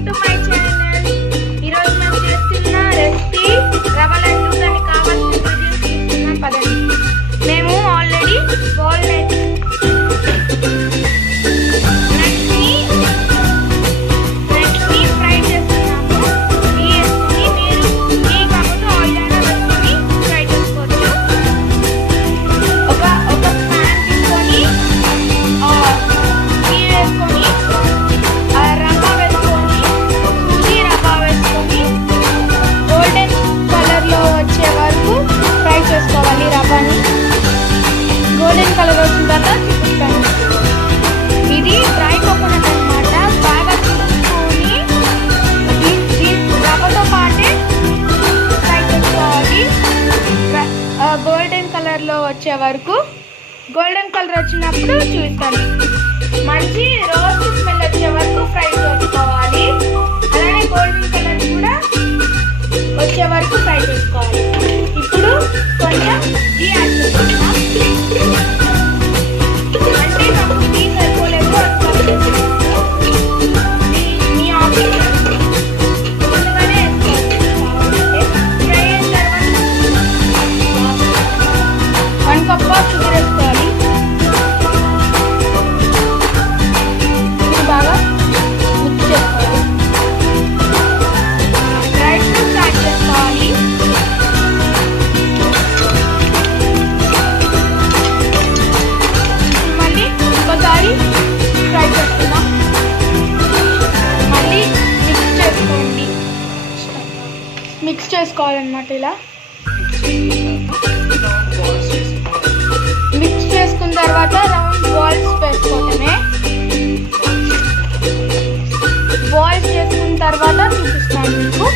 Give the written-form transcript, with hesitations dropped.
Welcome to my channel. ఈరోజు మేము చేస్తున్న రెసిపీ రవ్వ లడ్డు. దానికి కావాల్సిన ఇంగ్రీడియంట్స్ తీసుకున్నాం పదండి. మేము ఆల్రెడీ వాల్నట్ నట్స్ని ఫ్రై చేస్తున్నాము. గీ వేసుకొని మీరు గీ కాకుండా ఆయిల్ అయినా వేసుకొని ఫ్రై చేసుకోవచ్చు. ఒక ప్యాన్ తీసుకొని గీ వేసుకొని రవ్వ వేసుకొని సూజీ రవ్వ వేసుకొని గోల్డెన్ కలర్లో వచ్చే వరకు ఫ్రై చేసుకోవాలి. రవ్వని గోల్డెన్ కలర్ వచ్చిన తర్వాత చూపిస్తాను. ఇది డ్రై కోకోనట్ అన్నమాట. బాగా తురుముకొని రవ్వతో పాటే ఫ్రై చేసుకోవాలి. గోల్డెన్ కలర్లో వచ్చే వరకు. గోల్డెన్ కలర్ వచ్చినప్పుడు చూపిస్తాను. మంచి రోస్ట్ స్మెల్ వచ్చే వరకు ఫ్రై చేసుకోవాలి. అలానే గోల్డెన్ కలర్ కూడా వచ్చే వరకు ఫ్రై చేసుకోవాలి. ఇప్పుడు కొంచెం ఘీ యాడ్ చేసుకుంటాం. అంటే నాకు ఘీ సరిపోలేదు మీ ఆప్షన్, ముందుగానే వేసుకోవాలి. ఫ్రై అయిన తర్వాత 1 కప్ ఆఫ్ షుగర్ వేసుకోవాలి. బాగా మిక్స్ చేసుకోవాలి. డ్రై ఫ్రూట్స్ యాడ్ చేసుకోవాలి. మళ్ళీ ఇంకోసారి ఫ్రై చేసుకుందాం. మళ్ళీ మిక్స్ చేసుకోండి. మిక్స్ చేసుకోవాలన్నమాట. ఇలా మిక్స్ చేసుకున్న తర్వాత రౌండ్ బాల్స్ వేసుకోవటమే. బాయిల్ చేసుకున్న తర్వాత చూపిస్తాను మీకు.